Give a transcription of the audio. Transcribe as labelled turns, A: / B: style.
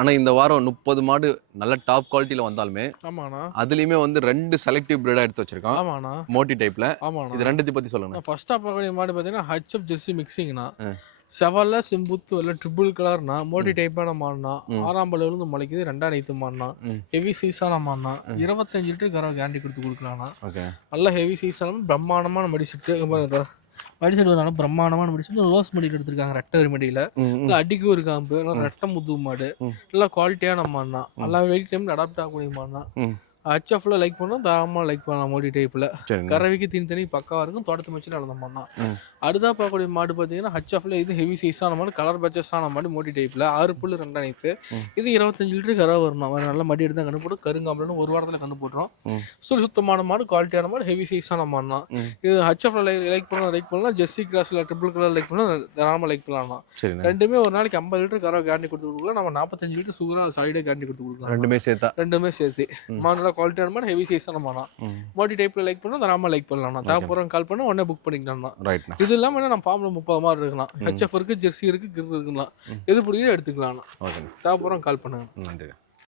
A: ஆனா இந்த வாரம் முப்பது மாடு நல்ல டாப் குவாலிட்டியில வந்தாலுமே
B: ஆமாண்ணா.
A: அதுலயுமே வந்து ரெண்டு செலக்டிவ் பிரீடா எடுத்து வச்சிருக்கோம்
B: ஆமாண்ணா.
A: மோட்டி டைப்ல
B: ஆமாண்ணா.
A: இது ரெண்டுத்தையும் பத்தி சொல்லுங்க
B: ஃபர்ஸ்ட் பார்க்கக்கூடிய மாடு பார்த்தீங்கன்னா ஹச்எஃப் ஜெர்சி மிக்சிங்னா. செவல்ல சிம்புத்து இல்லை ட்ரிபிள் கலர்னா மோடி டைப்பான மாடுனா. ஆறாம் பல்ல இருந்து முளைக்குது ரெண்டாம் நைத்து மாடுனா. ஹெவி சீஸான மாடுனா இருபத்தஞ்சு லிட்டர் கரவை கேரண்டி கொடுத்து கொடுக்கலாம்னா நல்ல ஹெவி சீஸான பிரம்மாண்டமான மெடிசிட்டு மெடிசெட் வந்து நல்லா பிரம்மாண்டமான மெடிசெட் ரோஸ் மெடிக்கல் எடுத்திருக்காங்க ரெட்டை மெடியில். நல்லா அடிக்கு ஒரு காம்பு நல்லா ரெட்டை முது மாடு. நல்லா குவாலிட்டியான மாடுனா நல்லா வெயிட் டைம் அடாப்ட் ஆகக்கூடிய மாடுனா. ஹச்எஃப்ல லைக் பண்ணோம் தாராளமாக லைக் பண்ணலாம் மோடி டைப்பில் கறவைக்கு தனி தனி பக்காவாக இருக்கும் தோட்டத்தை வச்சு நடந்த மாடுனா
A: ம்.
B: அடுத்தா பார்க்கக்கூடிய மாடு பார்த்தீங்கன்னா ஹச்எஃப்ல இது ஹெவி சைஸான மாடு கலர் பச்சஸான மாடு மோடி டைப்பில் ஆறு புல்லு ரெண்டு
A: ம்.
B: இது இருபத்தஞ்சு லிட்டர் கறவை வரணும். அவன் நல்ல மடி எடுத்து கண்டு போட்டு கருங்காம்பலன்னு ஒரு வாரத்தில் கண்டு போட்டுரும். சுறு சுத்தமான மாடு குவாலிட்டியான மாடு ஹெவி சைஸான மாடு தான். இது ஹச்எஃப்ல லைக் பண்ணலாம் லைக் பண்ணலாம் ஜெர்சி கிராஸ்ல ட்ரிபிள் கலர் லைக் பண்ணலாம் தாராளமாக லைக் பண்ணலாம் ரெண்டுமே ஒரு நாளைக்கு ஐம்பது லிட்டர் கறவை கேரண்டி கொடுத்து கொடுக்கலாம். நம்ம நாற்பத்தஞ்சு லிட்டர் சுகராக சாலிடாக கேரண்டி கொடுத்து கொடுக்கலாம்.
A: ரெண்டுமே சேர்த்தா.
B: ரெண்டுமே சேர்த்து.
A: ம்.
B: மாடோட குவாலிட்டியான மாடு ஹெவி சைஸான மாடா
A: ம்.
B: பாடி டைப்ல லைக் பண்ணா தாராளமாக லைக் பண்ணலாம் தேவைப்படுறவங்க கால் பண்ணா உடனே புக் பண்ணிக்கலாம்
A: ரைட்ண்ணா
B: இது இல்லாம என்ன நம்ம ஃபார்ம்ல முப்பது மாதிரி இருக்கலாம். ஹெச்எஃப் இருக்கு ஜெர்சி இருக்கு கிர் இருக்கலாம். எது பிடிக்குதோ எடுத்துக்கலாம் தேவைப்படுறவங்க கால் பண்ணுங்க.
A: நன்றி